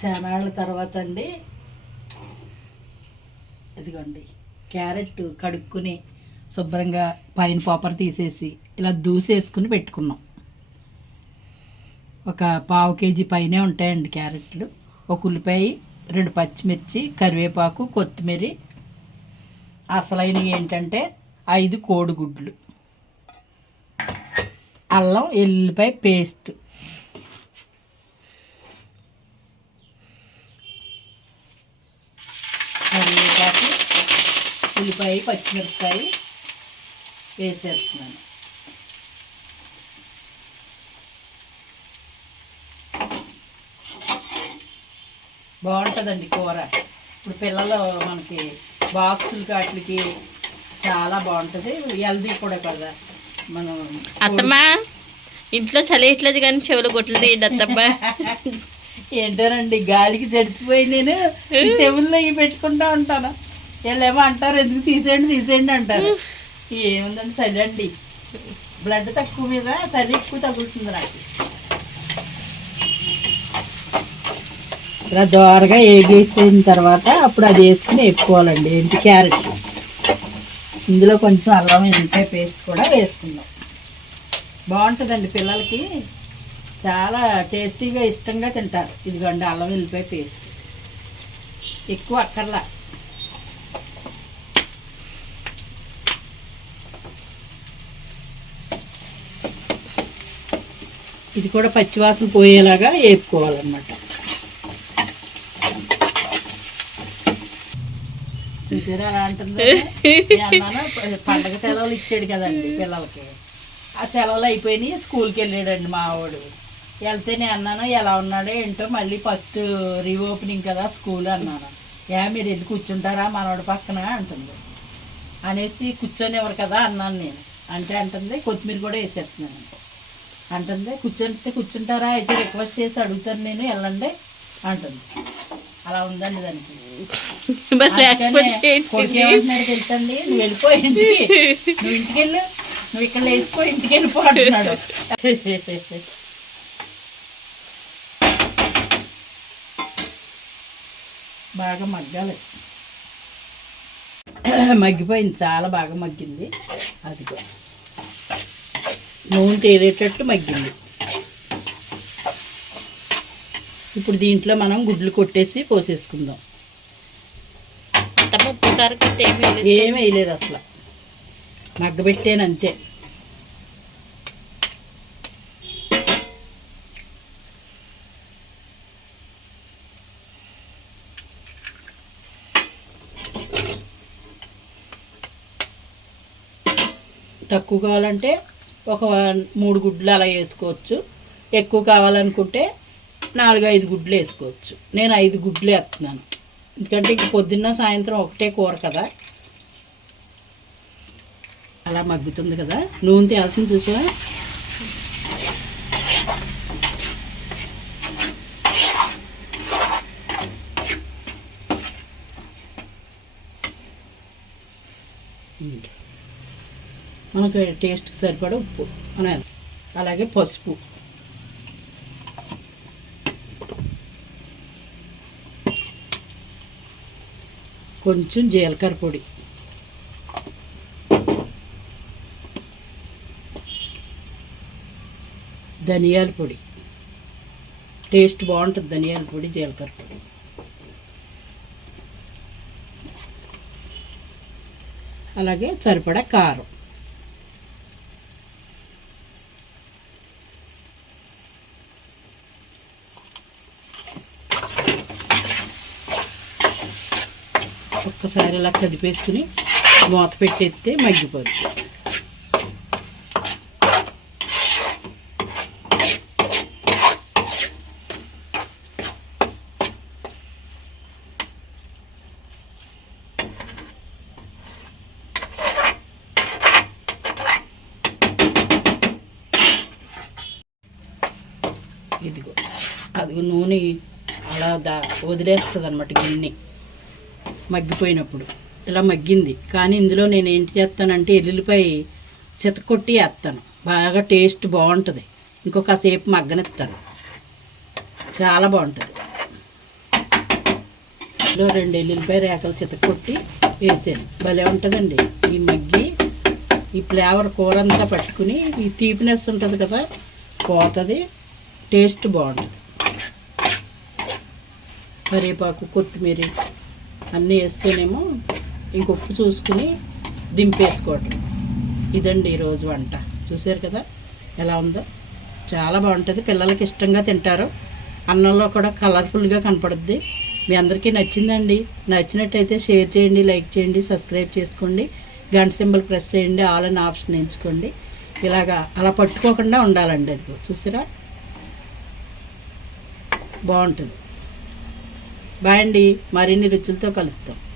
చానాళ్ళ తర్వాత అండి ఇదిగోండి క్యారెట్ కడుక్కుని శుభ్రంగా పైన పేపర్ తీసేసి ఇలా దూసేసుకుని పెట్టుకున్నాం. ఒక పావు కేజీ పైనే ఉంటాయండి క్యారెట్లు. ఒక ఉల్లిపాయ, 2 పచ్చిమిర్చి, కరివేపాకు, కొత్తిమీర, అసలైనవి ఏంటంటే 5 కోడిగుడ్లు, అల్లం ఎల్లిపాయ పేస్ట్, కరివేపాకు, ఉల్లిపాయ, పచ్చిమిరపకాయ వేసేస్తున్నాను. బాగుంటుందండి కూర. ఇప్పుడు పిల్లలు మనకి బాక్సులు కాట్లకి చాలా బాగుంటుంది, హెల్దీ కూడా కదా. మనం అత్తమ్మ ఇంట్లో చలియట్లేదు కానీ చెవులు గొట్లు తీయండి అత్తమ్మ. ఏంటోనండి గాలికి జడిచిపోయి నేను చెవుల్లో ఇవి పెట్టుకుంటా ఉంటాను. వీళ్ళేమో అంటారు ఎందుకు తీసేయండి అంటారు. ఏముందండి చలి అండి, బ్లడ్ తక్కువ మీద చలి ఎక్కువ తగులుతుంది నాకు. ఇలా దోరగా వేగేసిన తర్వాత అప్పుడు అది వేసుకుని వేపుకోవాలండి. ఏంటి క్యారెట్, ఇందులో కొంచెం అల్లం వెల్లిపాయ పేస్ట్ కూడా వేసుకుందాం. బాగుంటుందండి, పిల్లలకి చాలా టేస్టీగా ఇష్టంగా తింటారు. ఇదిగోండి అల్లం వెల్లిపాయ పేస్ట్ ఎక్కువ అక్కర్లా. ఇది కూడా పచ్చివాసన పోయేలాగా వేపుకోవాలన్నమాట. చూసారా అలా అంటుంది. అన్నాను పండగ సెలవులు ఇచ్చాడు కదండి పిల్లలకి. ఆ సెలవులు అయిపోయినాయి, స్కూల్కి వెళ్ళాడండి మా వాడు. వెళ్తే నేను అన్నాను ఎలా ఉన్నాడో ఏంటో, మళ్ళీ ఫస్ట్ రీఓపెనింగ్ కదా స్కూల్ అన్నాను. మీరు వెళ్ళి కూర్చుంటారా మనవాడి పక్కన అంటుంది. అనేసి కూర్చొనివ్వరు కదా అన్నాను నేను. అంటే అంటుంది కొత్తిమీర కూడా వేసేస్తున్నాను అంటుంది. కూర్చుంటారా అయితే రిక్వెస్ట్ చేసి అడుగుతాను నేను, వెళ్ళండి అంటుంది. అలా ఉందండి దానికి. కొడుకేమంటున్నాడు తెలుసండి, నువ్వు వెళ్ళిపోయింది, నువ్వు ఇంటికి వెళ్ళు, నువ్వు ఇక్కడ వేసుకో, ఇంటికి వెళ్ళిపో అంటున్నాడు. బాగా మగ్గాలి. మగ్గిపోయింది, చాలా బాగా మగ్గింది. అదిగో నూనె తేలేటట్టు మగ్గింది. ఇప్పుడు దీంట్లో మనం గుడ్లు కొట్టేసి పోసేసుకుందాం. ఏమి వేయలేదు అసలు, మగ్గబెట్టాను అంతే. తక్కువ కావాలంటే ఒక 3 గుడ్లు అలా వేసుకోవచ్చు. ఎక్కువ కావాలనుకుంటే 4-5 గుడ్లు వేసుకోవచ్చు. నేను 5 గుడ్లు వేస్తున్నాను, ఎందుకంటే ఇంక పొద్దున్న సాయంత్రం ఒకటే కూర కదా. అలా మగ్గుతుంది కదా, నూనె తేల్చింది చూసావా. మనకు టేస్ట్కి సరిపడా ఉప్పు అనేది, అలాగే పసుపు, కొంచెం జీలకర్ర పొడి, ధనియాల పొడి. టేస్ట్ బాగుంటుంది ధనియాల పొడి, జీలకర్ర పొడి. అలాగే సరిపడా కారం. ఒక్కసారి ఇలా కదిపేసుకుని మూత పెట్టేస్తే మగ్గిపోద్ది. ఇదిగో అదిగో నూనె అలా వదిలేస్తుంది అన్నమాట గిన్నె మగ్గిపోయినప్పుడు. ఇలా మగ్గింది, కానీ ఇందులో నేను ఏంటి చేస్తానంటే ఎల్లుల్లిపాయ చితకొట్టి వేస్తాను. బాగా టేస్ట్ బాగుంటుంది. ఇంకొక సేపు మగ్గనిస్తాను, చాలా బాగుంటుంది. ఇందులో 2 ఎల్లుల్లిపాయ రేకలు చితకొట్టి వేసాను. భలే ఉంటుందండి. ఈ మగ్గి ఈ ఫ్లేవర్ కూర అంతా పట్టుకుని ఈ తీపినెస్ ఉంటుంది కదా పోతుంది, టేస్ట్ బాగుంటుంది. కరివేపాకు, కొత్తిమీర అన్నీ వేస్తేనేమో ఇంకొప్పు చూసుకుని దింపేసుకోవటం. ఇదండి ఈరోజు వంట. చూసారు కదా ఎలా ఉందో, చాలా బాగుంటుంది. పిల్లలకి ఇష్టంగా తింటారు. అన్నంలో కూడా కలర్ఫుల్గా కనపడుద్ది. మీ అందరికీ నచ్చిందండి. నచ్చినట్టయితే షేర్ చేయండి, లైక్ చేయండి, సబ్స్క్రైబ్ చేసుకోండి, గంట సింబల్ ప్రెస్ చేయండి, ఆల్ అని ఆప్షన్ ఎంచుకోండి. ఇలాగా అలా పట్టుకోకుండా ఉండాలండి. అది చూసారా బాగుంటుంది. బాయ్ అండి. మరిన్ని రుచులతో కలుస్తాం.